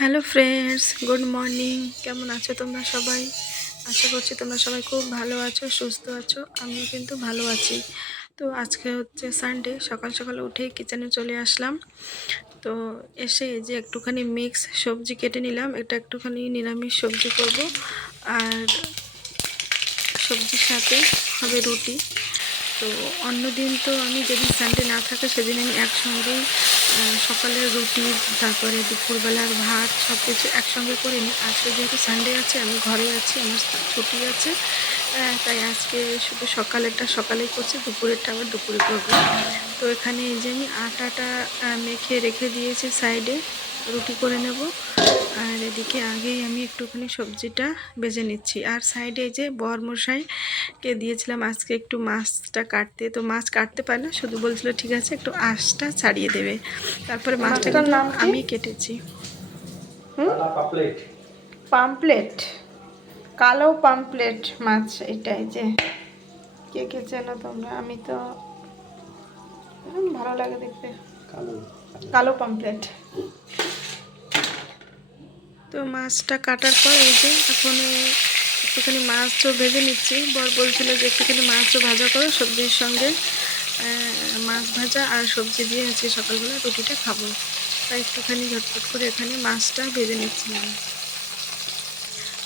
Hello friends, good morning. কেমন আছো তোমরা সবাই? আশা করছি তোমরা সবাই খুব ভালো আছো, সুস্থ আছো। আমিও কিন্তু ভালো আছি। তো আজকে হচ্ছে সানডে, সকাল সকাল উঠেই কিচেনে চলে আসলাম। তো এসে এই যে একটুখানি মিক্স সবজি কেটে নিলাম। এটা একটুখানি নিরামিষ সবজি করব, আর সবজির সাথে হবে রুটি। তো অন্য দিন তো আমি যেদিন সানডে না থাকে সেদিন আমি একসঙ্গেই সকালে রুটি, তারপরে দুপুরবেলার ভাত সব কিছু একসঙ্গে করে নিই। আজকে যেহেতু সানডে আছে, আমি ঘরে আছি, আমার ছুটি আছে, তাই আজকে শুধু সকালেরটা সকালেই করছি, দুপুরেরটা আবার দুপুরে করবো। তো এখানে এই যে আমি আটাটা মেখে রেখে দিয়েছি সাইডে, রুটি করে নেব। আর এদিকে আগেই আমি একটুখানি সবজিটা ভেজে নিচ্ছি। আর সাইডে এই যে বরমশাইকে দিয়েছিলাম আজকে একটু মাছটা কাটতে। তো মাছ কাটতে পারে না, শুধু বলছিল ঠিক আছে একটু আঁশটা ছাড়িয়ে দেবে। তারপরে মাছটা কিন্তু আমি কেটেছি। পামপ্লেট, কালো পামপ্লেট মাছ। এটাই যে কে কে চেনো তোমরা? আমি তো ভালো লাগে দেখতে, কালো পামপ্লেট। তো মাছটা কাটার পর এই যে এখন একটুখানি মাছও ভেজে নিচ্ছি। বর বলছিল যে একটুখানি মাছও ভাজা করো সবজির সঙ্গে, মাছ ভাজা আর সবজি দিয়ে আজকে সকালবেলা রুটিটা খাবো। তাই একটুখানি ঝটপট করে এখানে মাছটা ভেজে নিচ্ছিলাম।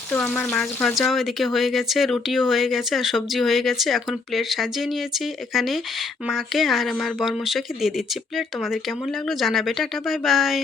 তো আমার মাছ ভাজাও এদিকে হয়ে গেছে, রুটিও হয়ে গেছে, আর সবজি হয়ে গেছে। এখন প্লেট সাজিয়ে নিয়েছি, এখানে মাকে আর আমার বরমশাইকে দিয়ে দিচ্ছি প্লেট। তোমাদের কেমন লাগলো জানাবে। Tata, bye bye.